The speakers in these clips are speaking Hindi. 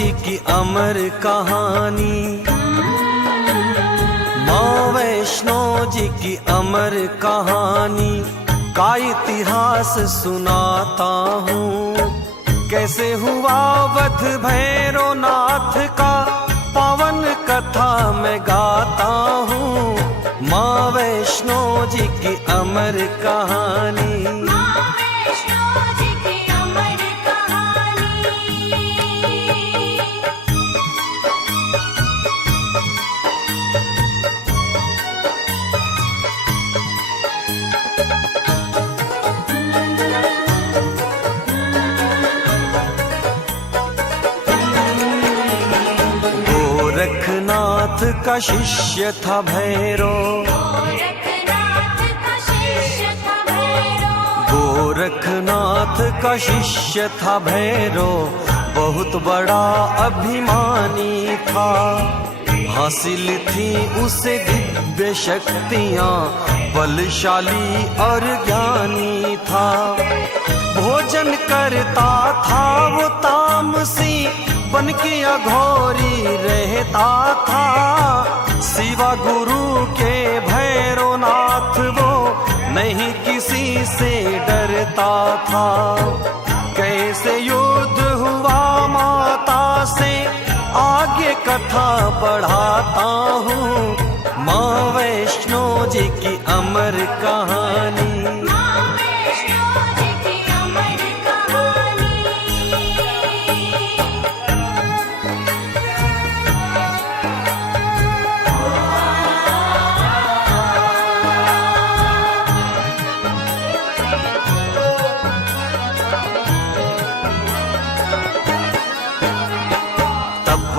जी की अमर कहानी, माँ वैष्णो जी की अमर कहानी का इतिहास सुनाता हूँ। कैसे हुआ वध भैरवनाथ का पावन कथा मैं गाता हूँ। माँ वैष्णो जी की अमर कहानी, गोरखनाथ का शिष्य था भैरव, गोरखनाथ का शिष्य था भैरव, बहुत बड़ा अभिमानी था। हासिल थी उसे दिव्य शक्तियाँ, बलशाली और ज्ञानी था। भोजन करता था वो तामसी, बन के अघोरी रहता था। शिवा गुरु के भैरवनाथ वो नहीं किसी से डरता था। कैसे युद्ध हुआ माता से, आगे कथा बढ़ाता हूँ। माँ वैष्णो जी की अमर कहानी,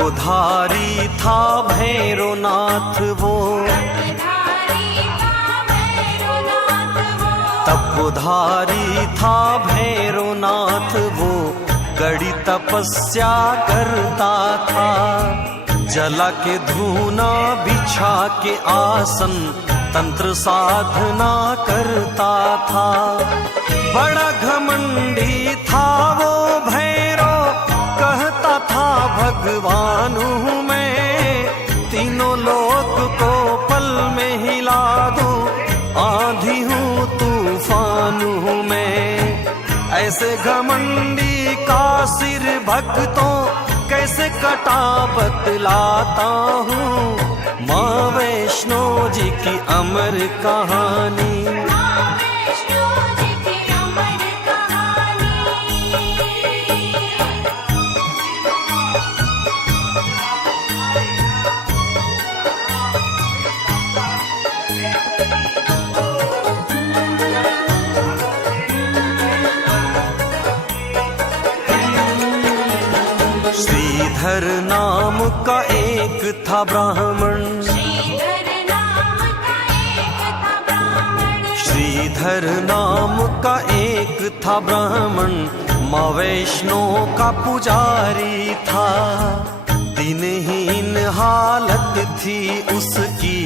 तपधारी था भैरवनाथ वो, तपधारी था भैरवनाथ वो, कड़ी तपस्या करता था। जला के धूना बिछा के आसन, तंत्र साधना करता था। बड़ा घमंडी था वो भैरव, कहता था भगवान हूँ मैं, तीनों लोक को पल में हिला दूं, आंधी हूँ तूफान हूँ मैं। ऐसे घमंडी का सिर भक्तों कैसे कटा बतलाता हूँ। माँ वैष्णो जी की अमर कहानी, श्रीधर नाम का एक था ब्राह्मण, श्रीधर नाम का एक था ब्राह्मण, माँ वैष्णो का पुजारी था। दिनहीन हालत थी उसकी,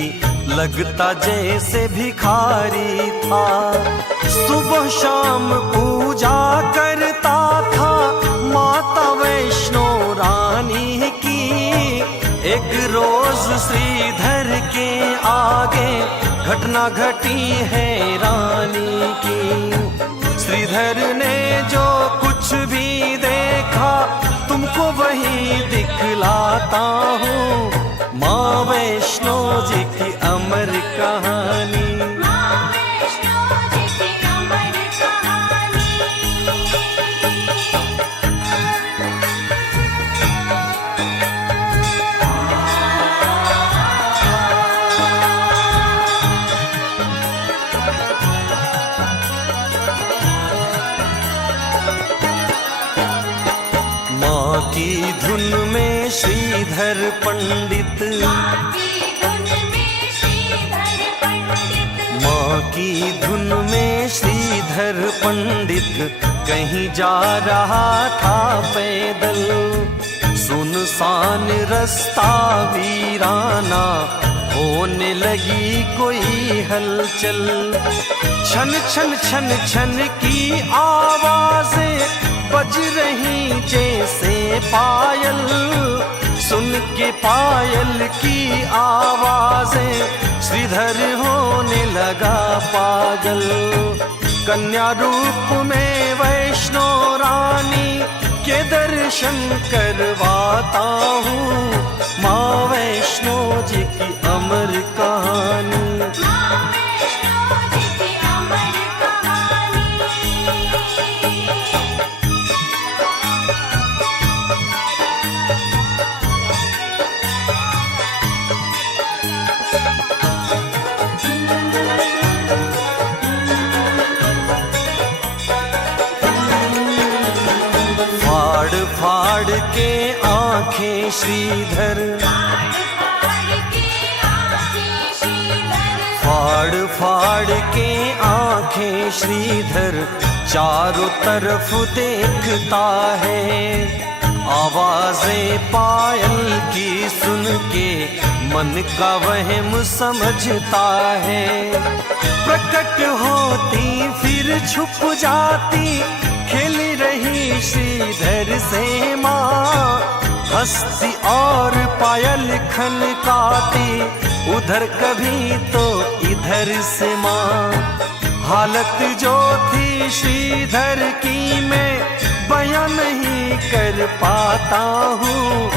लगता जैसे भिखारी था। सुबह शाम पूजा करता था माता वैष्णो रानी की। एक रोज श्रीधर के आगे घटना घटी है रानी की। श्रीधर ने जो कुछ भी देखा, तुमको वही दिखलाता हूँ। माँ वैष्णो जी की अमर कहानी, की धुन में श्रीधर पंडित, माँ की धुन में श्रीधर पंडित कहीं जा रहा था पैदल। सुनसान रास्ता वीराना, होने लगी कोई हलचल। छन छन छन छन की आवाजें बज रही जैसे पायल, सुन के पायल की आवाजें श्रीधर होने लगा पागल। कन्या रूप में वैष्णो रानी के दर्शन करवाता हूँ, माँ वैष्णो जी की अमर कहानी। फाड़ फाड़ के आंखें श्रीधर, फाड़ फाड़ के आंखें श्रीधर चारों तरफ देखता है। आवाजें पायल की सुन के मन का वहम समझता है। प्रकट होती फिर छुप जाती, खेल रही श्रीधर से माँ। हंसती और पायल खनकाती, उधर कभी तो इधर से माँ। हालत जो थी श्रीधर की मैं बयां नहीं कर पाता हूँ,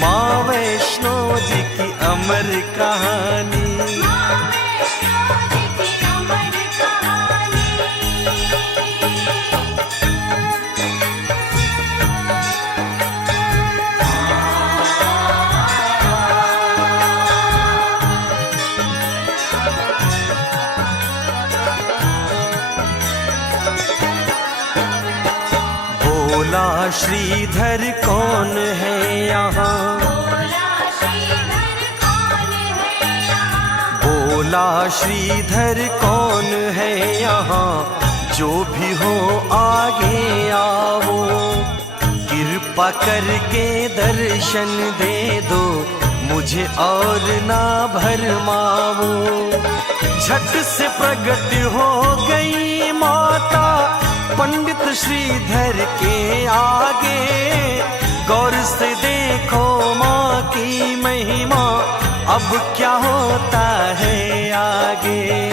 माँ वैष्णो जी की अमर कहानी। बोला श्रीधर कौन है यहाँ, बोला श्रीधर कौन है यहाँ, जो भी हो आगे आओ। कृपा करके दर्शन दे दो, मुझे और ना भरमाओ। झट से प्रकट हो गई माता पंडित श्रीधर के आगे। गौर से देखो माँ की महिमा, अब क्या होता है आगे।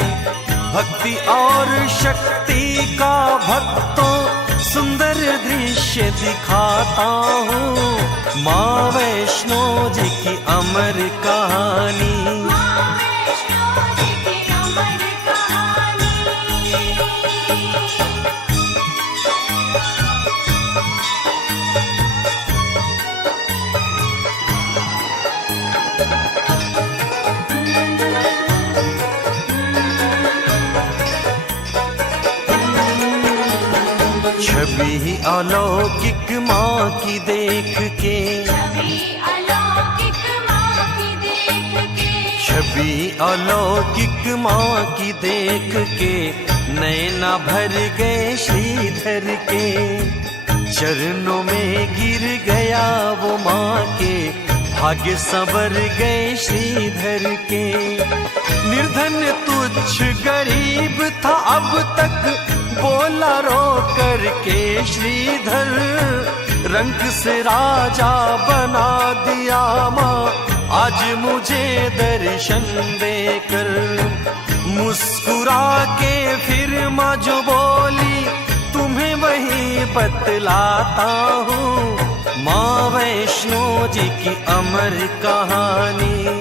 भक्ति और शक्ति का भक्तों सुंदर दृश्य दिखाता हूँ, माँ वैष्णो जी की अमर कहानी। छवि अलौकिक माँ की देख के, छवि अलौकिक माँ की देख के नैना भर गए श्रीधर के। चरणों में गिर गया वो माँ के, भाग्य संवर गए श्रीधर के। निर्धन तुच्छ गरीब था अब तक, बोला रो करके श्रीधर। रंग से राजा बना दिया माँ, आज मुझे दर्शन देकर। मुस्कुरा के फिर माँ जो बोली, तुम्हें वही बतलाता हूँ, माँ वैष्णो जी की अमर कहानी।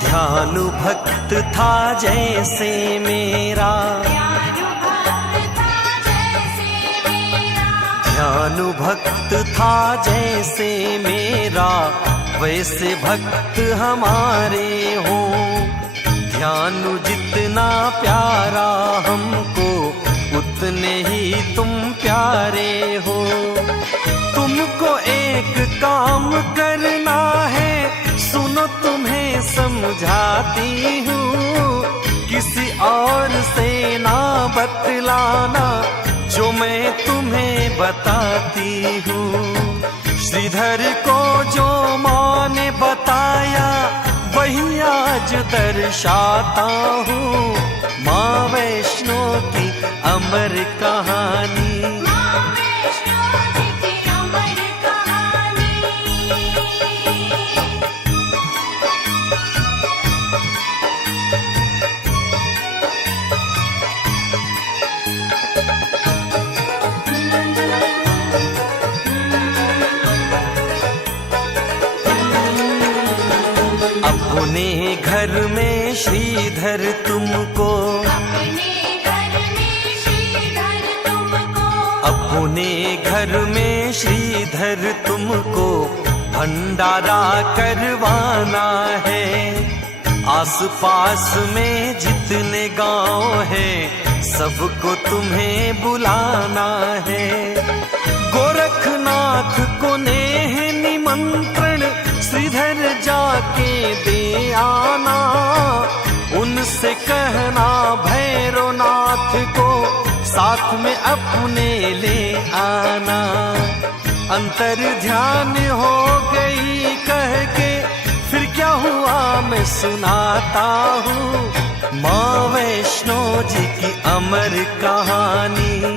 ध्यानु भक्त था जैसे मेरा, ध्यानु भक्त था जैसे मेरा, वैसे भक्त हमारे हो। ध्यानु जितना प्यारा हमको, उतने ही तुम प्यारे हो। तुमको एक काम करना है, सुनो तुम्हें समझाती हूँ। से ना बतलाना जो मैं तुम्हें बताती हूँ। श्रीधर को जो माँ ने बताया वही आज दर्शाता हूँ। माँ वैष्णो की अमर कहानी। अपने घर में श्रीधर तुमको, अपने घर में श्रीधर तुमको भंडारा करवाना है। आसपास में जितने गांव हैं सबको तुम्हें बुलाना है। गोरखनाथ को नेह निमंत्रण श्रीधर जाके दे आना। उनसे कहना भैरवनाथ को साथ में अपने ले आना। अंतर ध्यान हो गई कह के फिर क्या हुआ मैं सुनाता हूँ। माँ वैष्णो जी की अमर कहानी।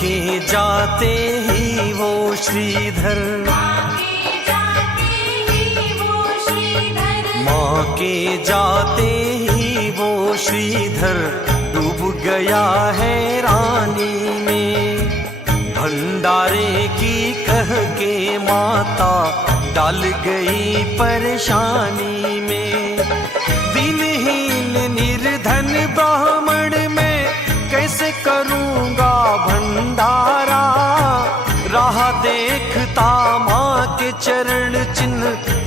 के जाते ही वो श्रीधर, माँ के जाते ही वो श्रीधर डूब गया है रानी में। भंडारे की कह के माता डाल गई परेशानी में। दिनहीन निर्धन ब्राह्मण में कैसे करूँगा भंडारा। राह देखता माँ के चरण चिन्ह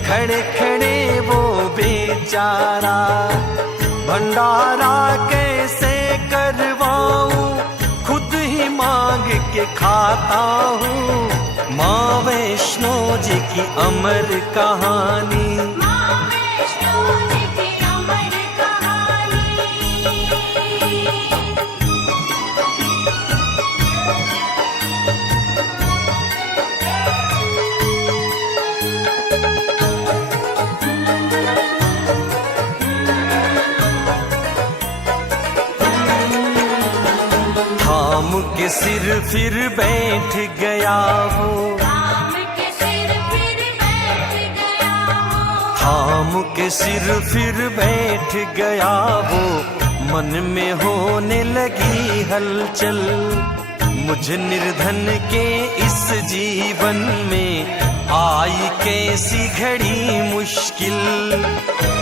खड़े खड़े वो बेचारा। भंडारा कैसे करवाऊँ खुद ही मांग के खाता हूँ। माँ वैष्णो जी की अमर कहानी। थाम के सिर फिर बैठ गया वो, थाम के सिर फिर बैठ गया वो। मन में होने लगी हलचल। मुझ निर्धन के इस जीवन में आई कैसी घड़ी मुश्किल।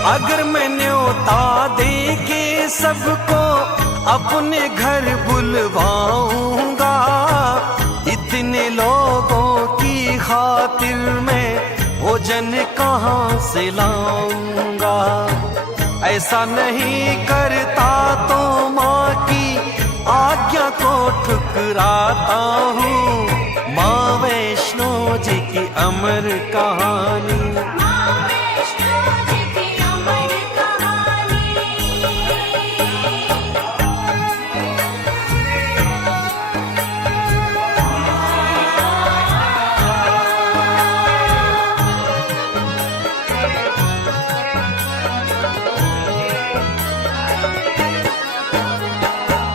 अगर मैं न्योता दे के सबको अपने घर बुलवाऊंगा, इतने लोगों की खातिर मैं भोजन कहाँ से लाऊंगा। ऐसा नहीं करता तो माँ की आज्ञा को ठुकराता हूँ। माँ वैष्णो जी की अमर कहानी।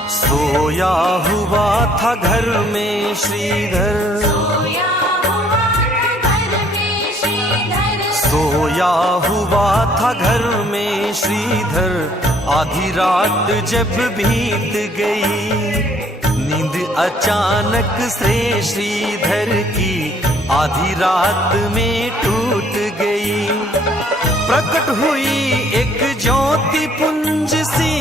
सोया हुआ था घर में श्रीधर, सोया हुआ था घर में श्रीधर। आधी रात जब बीत गई, नींद अचानक से श्रीधर की आधी रात में टूट गई। प्रकट हुई एक ज्योति पुंज सी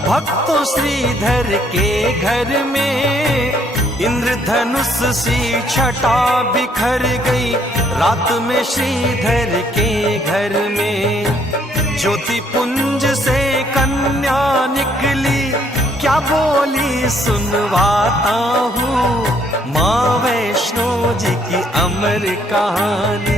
भक्तों श्रीधर के घर में। इंद्रधनुष सी छटा बिखर गई रात में श्रीधर के घर में। ज्योति पुंज से कन्या निकली क्या बोली सुनवाता हूँ। माँ वैष्णो जी की अमर कहानी।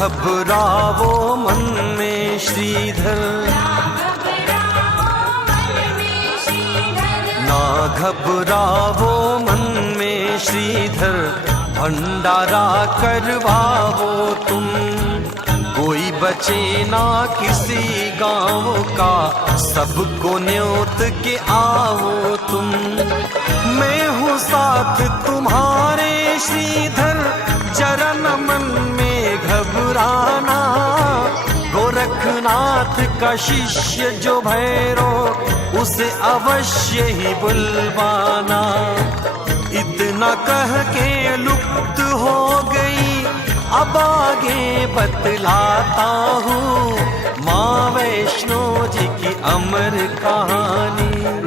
घबरावो मन में श्रीधर, ना घबरावो मन में श्रीधर, भंडारा करवाओ तुम। कोई बचे ना किसी गांव का, सबको न्योत के आओ तुम। मैं हूँ साथ तुम्हारे श्रीधर, जरा न मन में घबराना। गोरखनाथ का शिष्य जो भैरव, उसे अवश्य ही बुलवाना। इतना कह के लुप्त हो गई, अब आगे बतलाता हूँ माँ वैष्णो जी की अमर कहानी।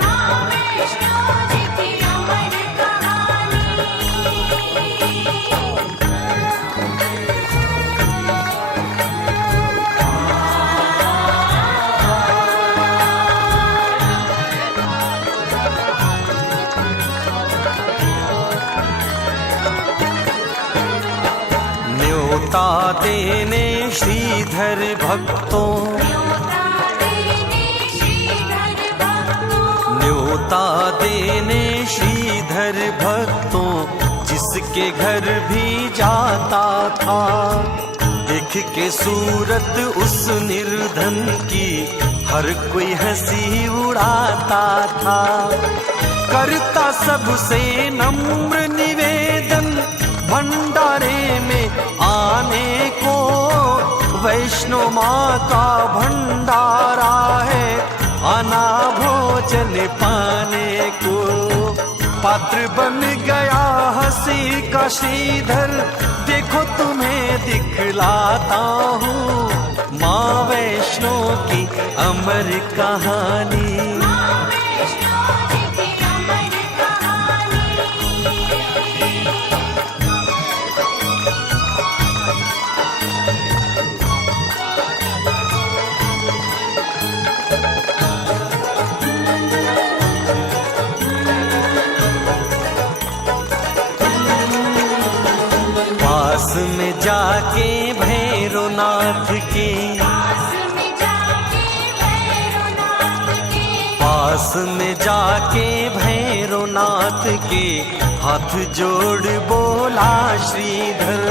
न्योता देने श्रीधर भक्तों, न्योता देने श्रीधर भक्तों, जिसके घर भी जाता था। देख के सूरत उस निर्धन की, हर कोई हंसी उड़ाता था। करता सबसे नम्र निवेदन, भंडारे में आने को। वैष्णो माँ का भंडारा है, आना भोजन पाने को। पात्र बन गया हंसी का श्रीधर, देखो तुम्हें दिखलाता हूँ माँ वैष्णो की अमर कहानी। पास में जाके भैरवनाथ के, पास में जाके भैरवनाथ के, हाथ जोड़ बोला श्रीधर।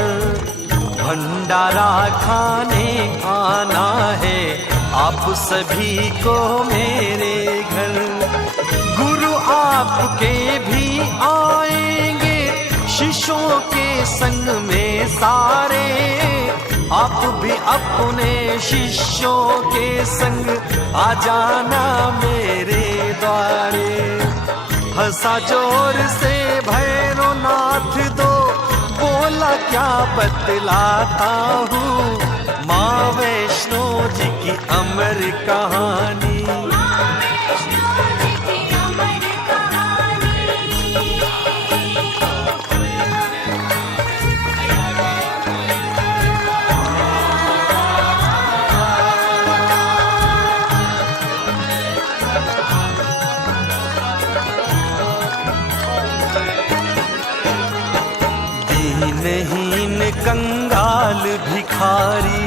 भंडारा खाने आना है आप सभी को मेरे घर। गुरु आपके भी आएंगे शिष्यों के संग में सारे, आप भी अपने शिष्यों के संग आ जाना मेरे द्वारे। हंसा जोर से भैरवनाथ दो, बोला क्या बतलाता हूँ माँ वैष्णो जी की अमर कहानी। दीनहीन कंगाल भिखारी,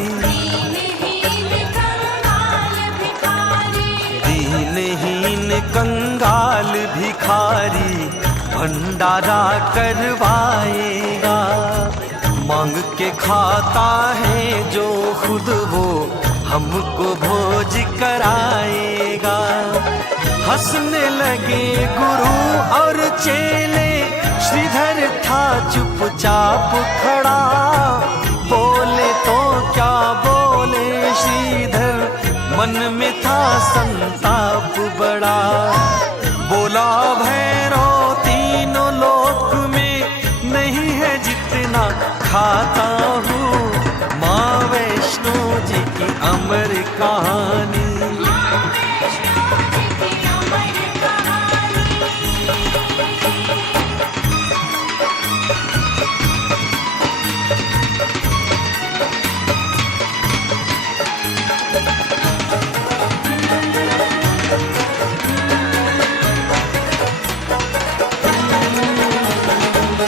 दीनहीन कंगाल भिखारी, भंडारा करवाएगा। मांग के खाता है जो खुद वो, हमको भोज कराएगा। हंसने लगे गुरु और चेले, श्रीधर था चुपचाप खड़ा। बोले तो क्या बोले श्रीधर, संताप बड़ा। बोला भैरव तीनों लोक में नहीं है जितना खाता हूँ। माँ वैष्णो जी की अमर कहानी।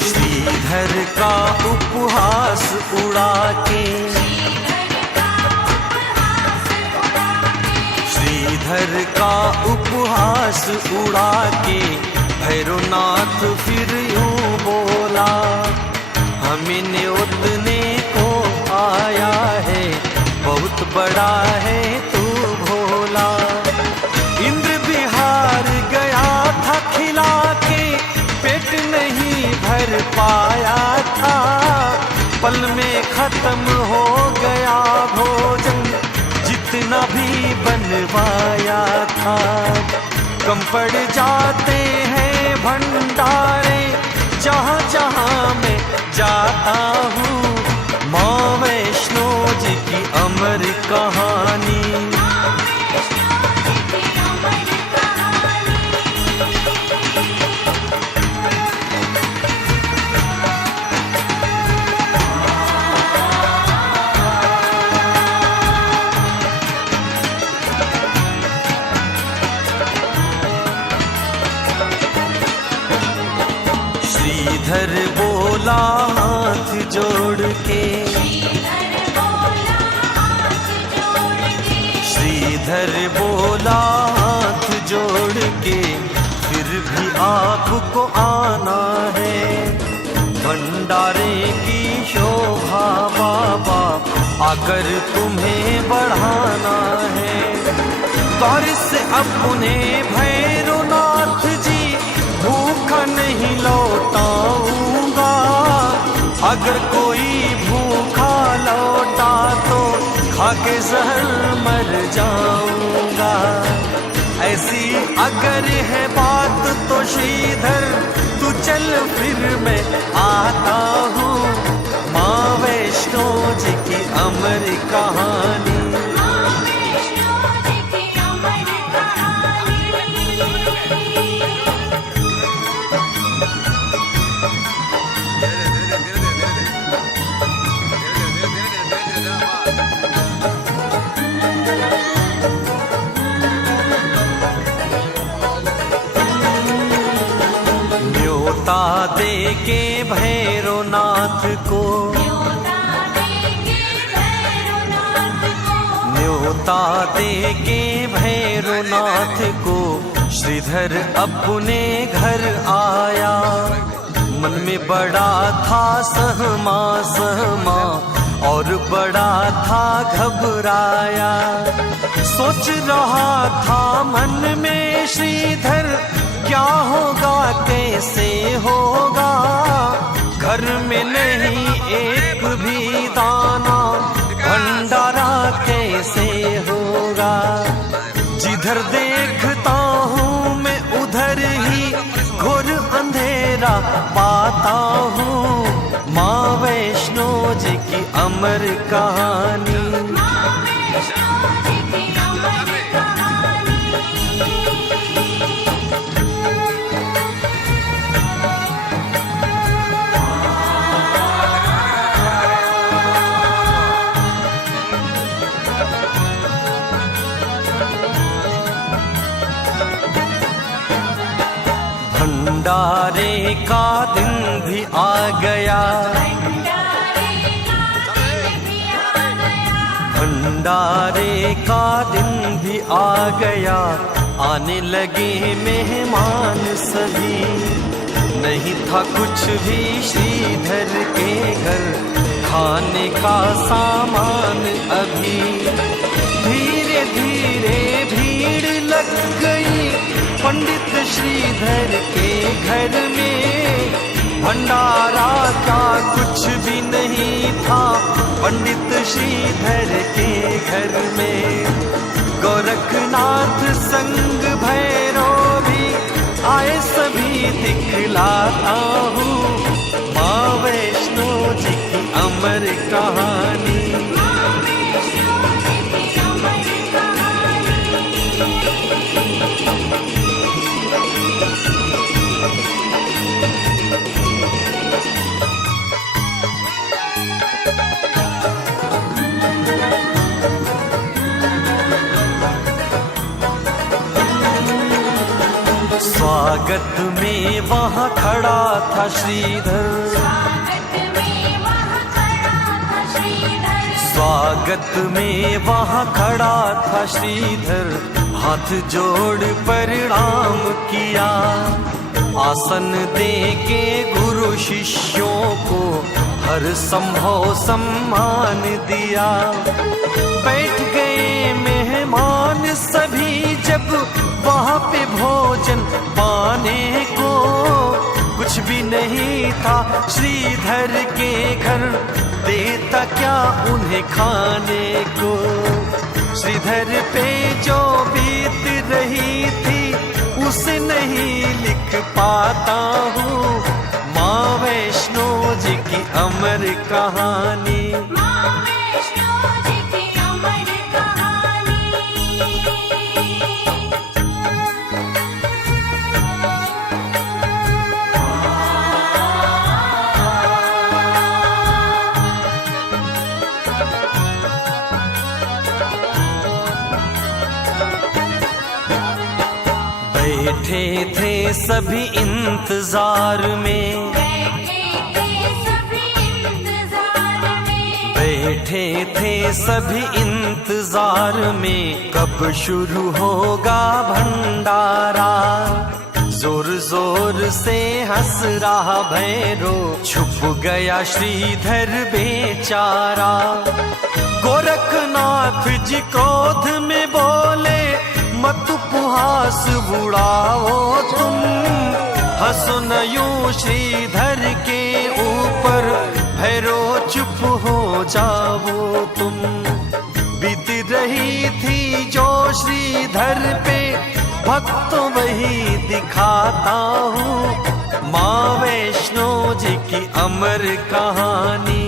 श्रीधर का उपहास उड़ा के, श्रीधर का उपहास उड़ा के भैरवनाथ फिर यूं बोला, हमें न्योतने को आया है, बहुत बड़ा है तू भोला। इंद्र बिहार गया था खिला के, पेट नहीं भर पाया था, पल में खत्म हो गया भोजन जितना भी बनवाया था। कम पड़ जाते हैं भंडारे जहाँ जहाँ मैं जाता हूँ। माँ वैष्णो जी की अमर कहानी। श्रीधर बोला हाथ जोड़ के, श्रीधर बोला हाथ जोड़ के, फिर भी आपको आना है। भंडारे की शोभा बाबा आकर तुम्हें बढ़ाना है। द्वार से अपने भैरवनाथ जी भूखा नहीं लौटाऊंगा, अगर कोई भूखा लौटा तो खाके जहर मर जाऊंगा। ऐसी अगर है बात तो श्रीधर तू चल फिर मैं आता हूँ। माँ वैष्णो जी की अमर कहानी। न्योता दे के भैरवनाथ को, न्योता दे के भैरवनाथ को, श्रीधर अपने घर आया। मन में बड़ा था सहमा सहमा और बड़ा था घबराया। सोच रहा था मन में श्रीधर क्या होगा कैसे होगा, घर में नहीं एक भी दाना, भंडारा कैसे होगा। जिधर देखता हूँ मैं उधर ही घोर अंधेरा पाता हूँ। माँ वैष्णो जी की अमर कहानी। भंडारे का दिन भी आ गया, भंडारे का दिन भी आ गया। आने लगे मेहमान सभी, नहीं था कुछ भी श्रीधर के घर खाने का सामान अभी। धीरे धीरे भीड़ लग गई पंडित श्रीधर के घर में। भंडारा का कुछ भी नहीं था पंडित श्रीधर के घर में। गोरखनाथ संग भैरो भी आए, सभी दिखलाता हूँ माँ वैष्णो जी की अमर कहानी। स्वागत में वहाँ खड़ा था श्रीधर, स्वागत में वहाँ खड़ा था श्रीधर, हाथ जोड़ प्रणाम किया, आसन दे के गुरु शिष्यों को हर संभव सम्मान दिया। बैठ गए मेहमान सभी जब वहाँ पे भोजन पाने को, कुछ भी नहीं था श्रीधर के घर, देता क्या उन्हें खाने को। श्रीधर पे जो बीत रही थी उसे नहीं लिख पाता हूँ, माँ वैष्णो जी की अमर कहानी। बैठे थे सभी इंतजार में, बैठे थे सभी इंतजार में, कब शुरू होगा भंडारा। जोर जोर से हंस रहा भैरो, छुप गया श्रीधर बेचारा। गोरखनाथ जी क्रोध में बोले, मत उपहास बुढ़ाओ तुम, हंसो न यूं श्रीधर के ऊपर, भैरो चुप हो जाओ तुम। बीत रही थी जो श्रीधर पे, भक्तों वही दिखाता हूँ, माँ वैष्णो जी की अमर कहानी।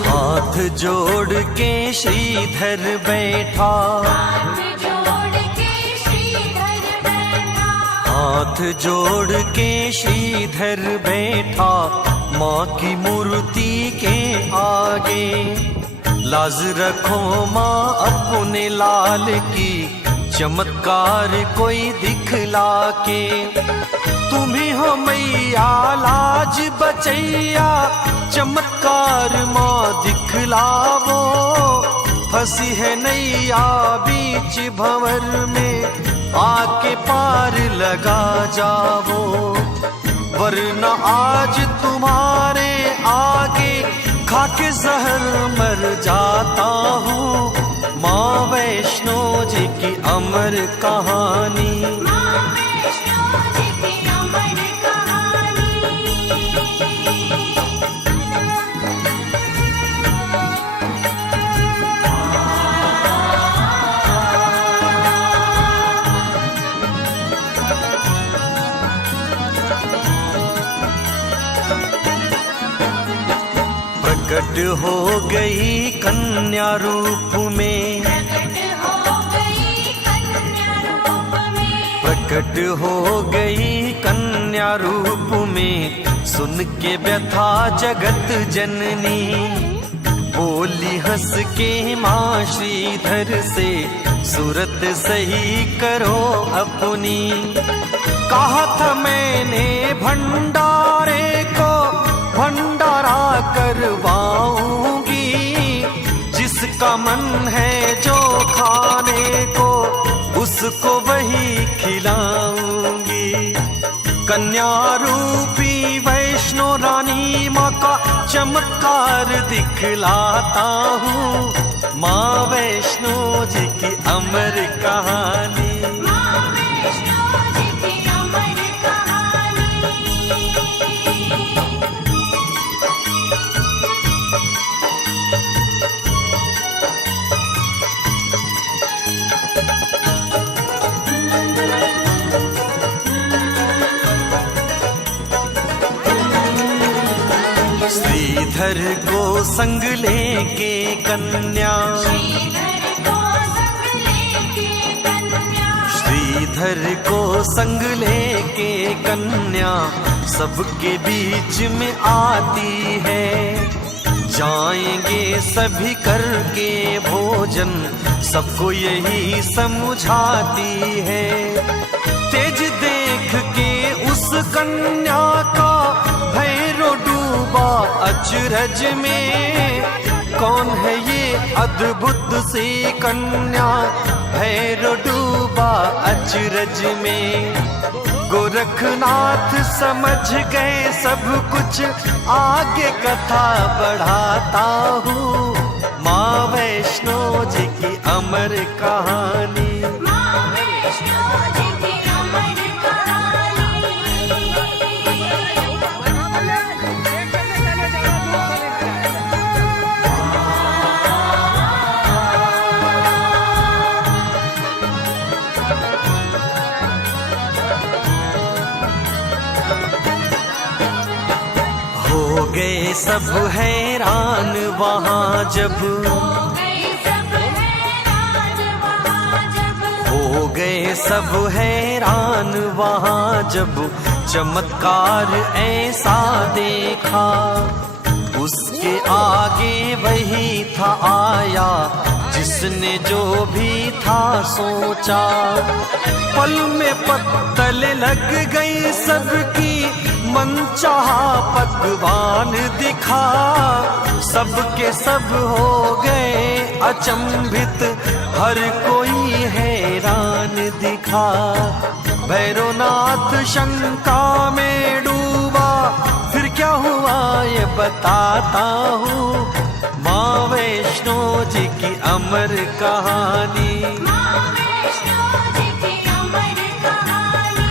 हाथ जोड़ के श्रीधर बैठा, हाथ जोड़ के श्रीधर बैठा, माँ की मूर्ति के आगे। लाज रखो माँ अपने लाल की, चमत्कार कोई दिखला के। तुम्ही हो मैया लाज बचैया, चमत्कार माँ दिखलावो। फंसी है नैया बीच भंवर में, आके पार लगा जावो। वरना आज तुम्हारे आगे खाके जहर मर जाता हूँ, माँ वैष्णो जी की अमर कहानी। प्रकट हो गई कन्या रूप में, प्रकट हो गई कन्या रूप में। सुन के व्यथा जगत जननी, बोली हंस के माँ श्रीधर से, सूरत सही करो अपनी। कहा था मैंने भंडारे को भंडारा करवाऊंगी, जिसका मन है जो खाने को उसको वही खिलाऊंगी। कन्या रूपी वैष्णो वैष्णो रानी माँ का चमत्कार दिखलाता हूँ। माँ वैष्णो जी की अमर कहानी, माँ वैष्णो जी की अमर कहानी। श्रीधर को संग लेके कन्या, श्रीधर को संग लेके कन्या, श्रीधर को संग लेके कन्या सबके बीच में आती है। जाएंगे सभी करके भोजन, सबको यही समझाती है। तेज देख के उस कन्या का भैरो डूबा अचरज में। कौन है ये अद्भुत सी कन्या, भैरो डूबा अचरज में। गोरखनाथ समझ गए सब कुछ, आगे कथा बढ़ाता हूँ। माँ वैष्णो जी की अमर कहानी, माँ वैष्णो जी की अमर कहानी। हो गए सब हैरान वहाँ जब, हो गए सब हैरान वहाँ जब, हो गए सब हैरान वहाँ जब चमत्कार ऐसा देखा। उसके आगे वही था आया जिसने जो भी था सोचा। पल में पत्तल लग गई सबकी, मनचाहा पकवान दिखा। सबके सब हो गए अचंभित, हर कोई हैरान दिखा। भैरवनाथ शंका में डूबा, फिर क्या हुआ ये बताता हूँ। माँ वैष्णो जी की अमर कहानी, माँ वैष्णो जी की अमर कहानी।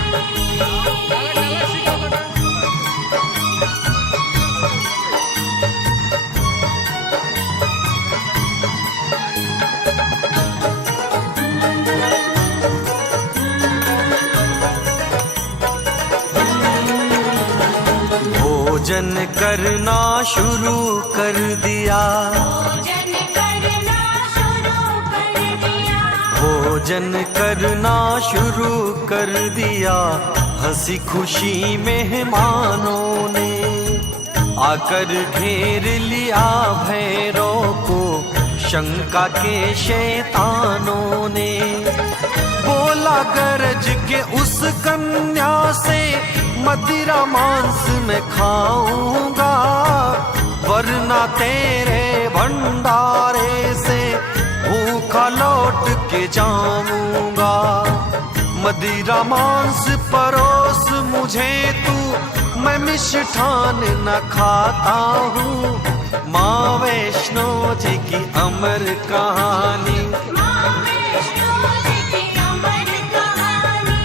भोजन करना शुरू कर दिया, भोजन करना शुरू कर दिया, भोजन करना शुरू कर दिया। हंसी खुशी मेहमानों ने आकर घेर लिया भैरव को, शंका के शैतानों ने। बोला गरज के उस कन्या से, मदिरा मांस में खाऊंगा, वरना तेरे भंडारे से भूखा लौट के जाऊंगा। मदिरा मांस परोस मुझे तू, मैं मिष्ठान न खाता हूँ। माँ वैष्णो जी की अमर कहानी, माँ वैष्णो जी की अमर कहानी।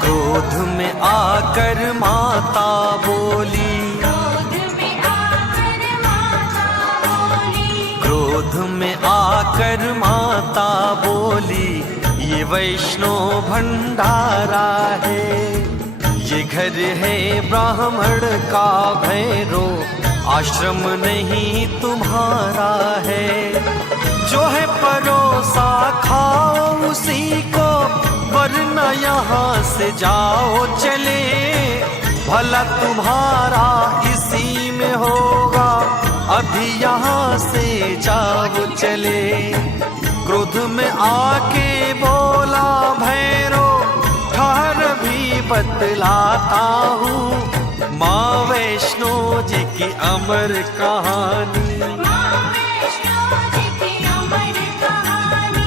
क्रोध में आकर माता बोली, क्रोध में आकर माता बोली, क्रोध में आकर माता बोली। ये वैष्णो भंडारा है, ये घर है ब्राह्मण का भैरो, आश्रम नहीं तुम्हारा है। जो है परोसा खाओ उसी को, वरना यहाँ से जाओ चले। भला तुम्हारा इसी में होगा, अभी यहाँ से जाओ चले। क्रोध में आके बोला भैरो, ठहर भी बतलाता हूँ माँ वैष्णो जी की अमर कहानी। माँ वैष्णो जी की अमर कहानी।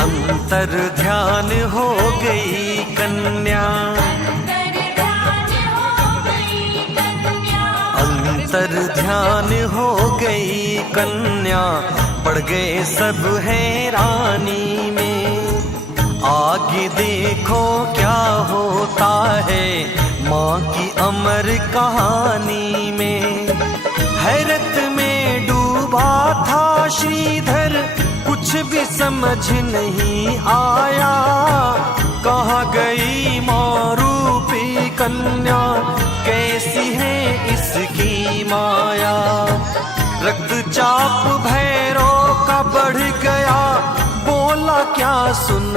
अंतर ध्यान हो गई कन्या, अंतर ध्यान हो गई कन्या, पड़ गए सब हैरानी में। आगे देखो क्या होता है माँ की अमर कहानी में। हैरत में डूबा था श्रीधर, कुछ भी समझ नहीं आया, कहाँ गई माँ रूपी कन्या, कैसी है इसकी माया। रक्तचाप भैरव का बढ़ गया, बोला क्या सुन